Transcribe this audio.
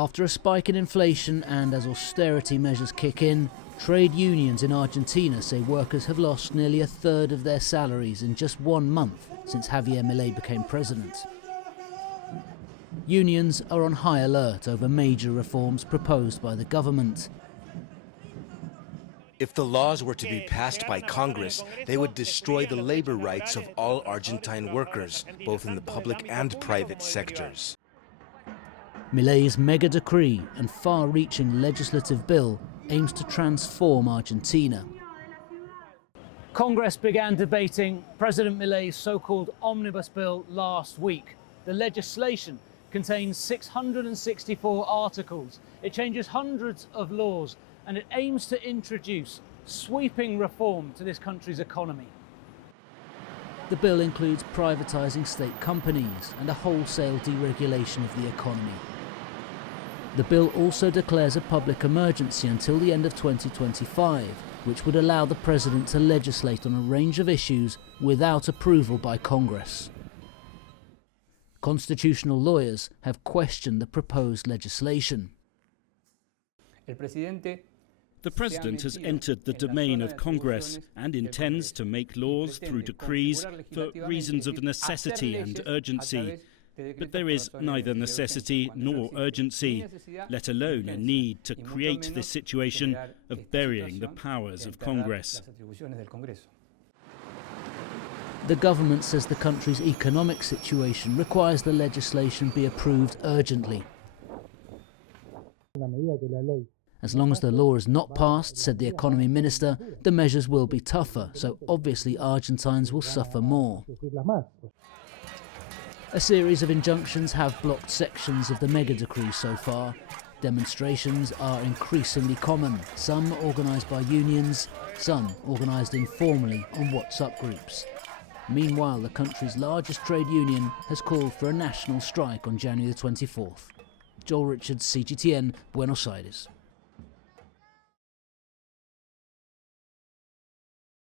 After a spike in inflation and as austerity measures kick in, trade unions in Argentina say workers have lost nearly a third of their salaries in just 1 month since Javier Milei became president. Unions are on high alert over major reforms proposed by the government. If the laws were to be passed by Congress, they would destroy the labor rights of all Argentine workers, both in the public and private sectors. Milei's mega decree and far-reaching legislative bill aims to transform Argentina. Congress began debating President Milei's so-called Omnibus Bill last week. The legislation contains 664 articles. It changes hundreds of laws and it aims to introduce sweeping reform to this country's economy. The bill includes privatising state companies and a wholesale deregulation of the economy. The bill also declares a public emergency until the end of 2025, which would allow the president to legislate on a range of issues without approval by Congress. Constitutional lawyers have questioned the proposed legislation. The President has entered the domain of Congress and intends to make laws through decrees for reasons of necessity and urgency. But there is neither necessity nor urgency, let alone a need to create this situation of burying the powers of Congress. The government says the country's economic situation requires the legislation be approved urgently. As long as the law is not passed, said the economy minister, the measures will be tougher, so obviously Argentines will suffer more. A series of injunctions have blocked sections of the mega decree so far. Demonstrations are increasingly common, some organised by unions, some organised informally on WhatsApp groups. Meanwhile, the country's largest trade union has called for a national strike on January 24th. Joel Richards, CGTN, Buenos Aires.